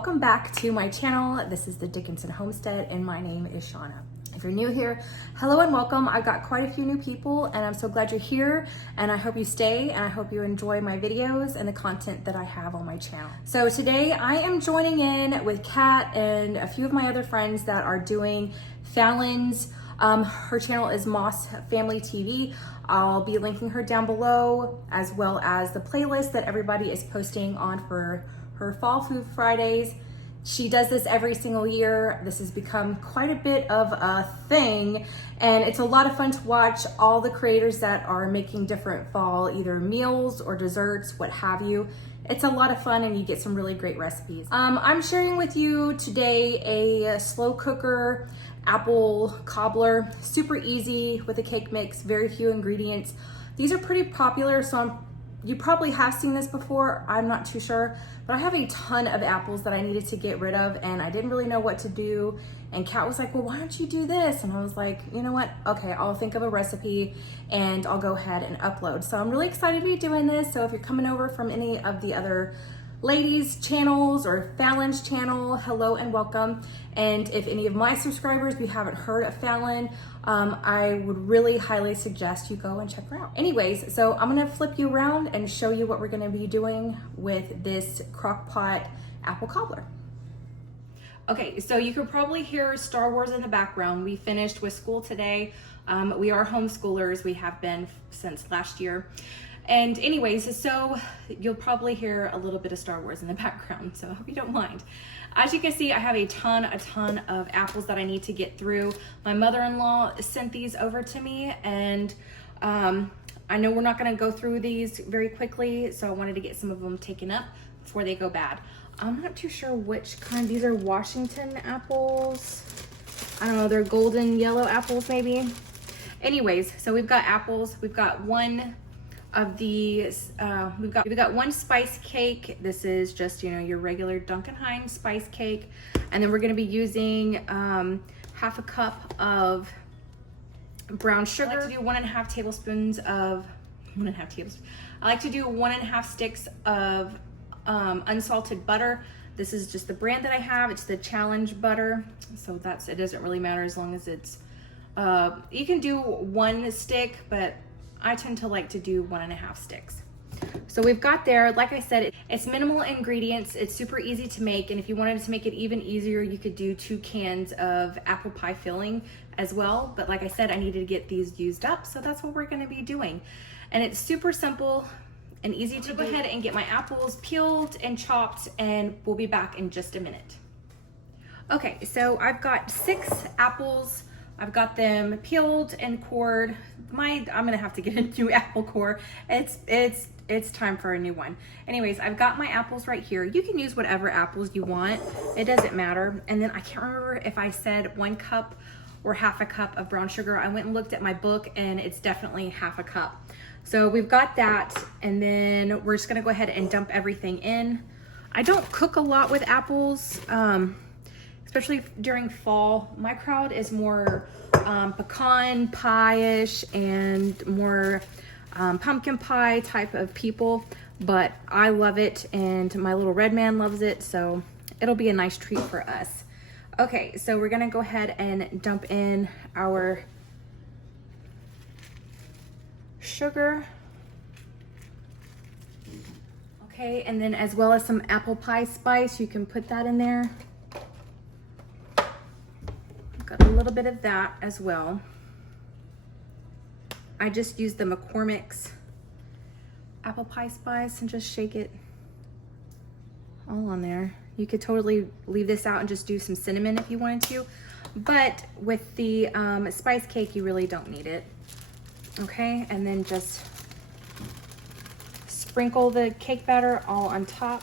welcome back to my channel. This is the Dickinson Homestead and my name is Shauna. If you're new here, hello and welcome. I've got quite a few new people and I'm so glad you're here, and I hope you stay and I hope you enjoy my videos and the content that I have on my channel. So today I am joining in with Kat and a few of my other friends that are doing Fallon's. Her channel is Moss Family TV. I'll be linking her down below, as well as the playlist that everybody is posting on for her Fall Food Fridays. She does this every single year. This has become quite a bit of a thing, and it's a lot of fun to watch all the creators that are making different fall either meals or desserts, what have you. It's a lot of fun and you get some really great recipes. I'm sharing with you today a slow cooker apple cobbler, super easy with a cake mix, very few ingredients. These are pretty popular, so you probably have seen this before, I'm not too sure, but I have a ton of apples that I needed to get rid of and I didn't really know what to do. And Kat was like, well, why don't you do this? And I was like, you know what? Okay, I'll think of a recipe and I'll go ahead and upload. So I'm really excited to be doing this. So if you're coming over from any of the other ladies' channels or Fallon's channel, hello and welcome. And if any of my subscribers, you haven't heard of Fallon, I would really highly suggest you go and check her out. Anyways, so I'm gonna flip you around and show you what we're gonna be doing with this crock pot apple cobbler. Okay, so you could probably hear Star Wars in the background. We finished with school today. We are homeschoolers. We have been since last year. And anyways, so you'll probably hear a little bit of Star Wars in the background, so I hope you don't mind. As you can see, I have a ton of apples that I need to get through. My mother-in-law sent these over to me, and I know we're not gonna go through these very quickly, so I wanted to get some of them taken up before they go bad. I'm not too sure which kind. These are Washington apples. I don't know, they're golden yellow apples maybe. Anyways, so we've got apples. We've got one of these, we've got one spice cake. This is just, you know, your regular Duncan Hines spice cake. And then we're gonna be using half a cup of brown sugar. I like to do 1.5 tablespoons of, I like to do 1.5 sticks of unsalted butter. This is just the brand that I have. It's the Challenge butter. So it doesn't really matter as long as it's, you can do 1 stick, but I tend to like to do 1.5 sticks. So we've got there, like I said, it's minimal ingredients. It's super easy to make. And if you wanted to make it even easier, you could do 2 cans of apple pie filling as well. But like I said, I needed to get these used up. So that's what we're gonna be doing. And it's super simple and easy to do. Go ahead and get my apples peeled and chopped, and we'll be back in just a minute. Okay, so I've got 6 apples. I've got them peeled and cored. I'm gonna have to get a new apple core. It's time for a new one. Anyways, I've got my apples right here. You can use whatever apples you want. It doesn't matter. And then I can't remember if I said 1 cup or half a cup of brown sugar. I went and looked at my book and it's definitely half a cup. So we've got that, and then we're just gonna go ahead and dump everything in. I don't cook a lot with apples, especially during fall. My crowd is more pecan pie-ish and more pumpkin pie type of people, but I love it and my little red man loves it, so it'll be a nice treat for us. Okay, so we're gonna go ahead and dump in our sugar. Okay, and then as well as some apple pie spice, you can put that in there. Got a little bit of that as well. I just used the McCormick's apple pie spice and just shake it all on there. You could totally leave this out and just do some cinnamon if you wanted to, but with the spice cake, you really don't need it. Okay, and then just sprinkle the cake batter all on top.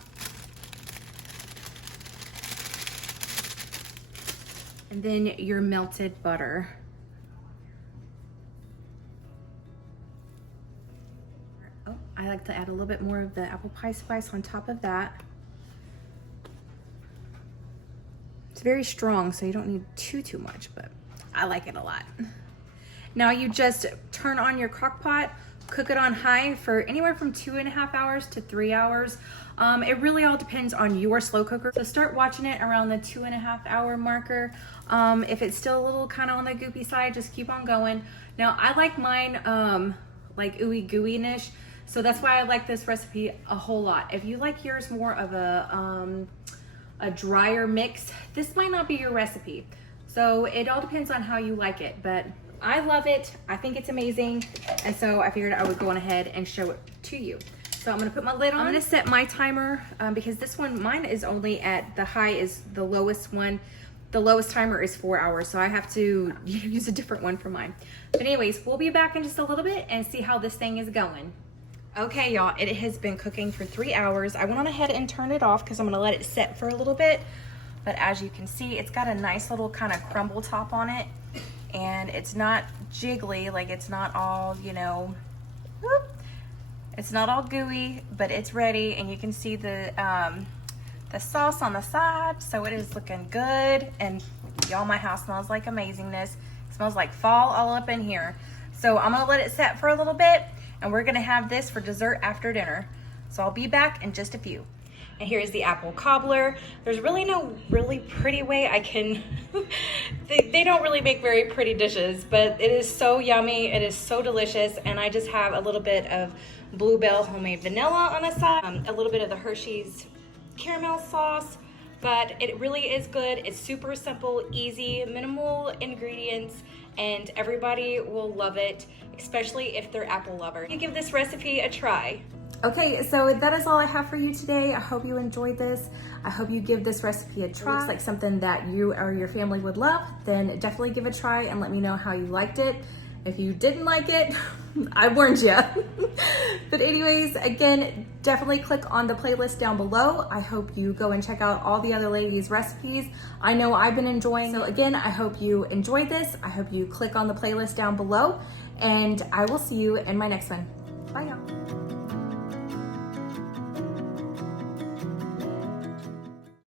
And then your melted butter. Oh, I like to add a little bit more of the apple pie spice on top of that. It's very strong, so you don't need too much, but I like it a lot. Now you just turn on your crock pot, cook it on high for anywhere from 2.5 hours to 3 hours. It really all depends on your slow cooker. So start watching it around the 2.5 hour marker. If it's still a little kind of on the goopy side, just keep on going. Now I like mine like ooey gooey-ish, so that's why I like this recipe a whole lot. If you like yours more of a drier mix, this might not be your recipe. So it all depends on how you like it, but I love it. I think it's amazing. And so I figured I would go on ahead and show it to you. So I'm gonna put my lid on. I'm gonna set my timer because this one, mine is only at the high is the lowest one. The lowest timer is 4 hours, so I have to use a different one for mine. But anyways, we'll be back in just a little bit and see how this thing is going. Okay, y'all, it has been cooking for 3 hours. I went on ahead and turned it off because I'm gonna let it set for a little bit. But as you can see, it's got a nice little kind of crumble top on it. And it's not jiggly, like it's not all, you know, whoop. It's not all gooey, but it's ready. And you can see the sauce on the side, so it is looking good. And y'all, my house smells like amazingness. It smells like fall all up in here. So I'm gonna let it set for a little bit, and we're gonna have this for dessert after dinner. So I'll be back in just a few. And here's the apple cobbler. There's really no really pretty way I can, they don't really make very pretty dishes, but it is so yummy, it is so delicious, and I just have a little bit of Bluebell homemade vanilla on the side, a little bit of the Hershey's caramel sauce, but it really is good. It's super simple, easy, minimal ingredients, and everybody will love it, especially if they're apple lovers. You give this recipe a try. Okay, so that is all I have for you today. I hope you enjoyed this. I hope you give this recipe a try. It looks like something that you or your family would love, then definitely give it a try and let me know how you liked it. If you didn't like it, I warned you. But anyways, again, definitely click on the playlist down below. I hope you go and check out all the other ladies' recipes. I know I've been enjoying. So again, I hope you enjoyed this. I hope you click on the playlist down below, and I will see you in my next one. Bye now.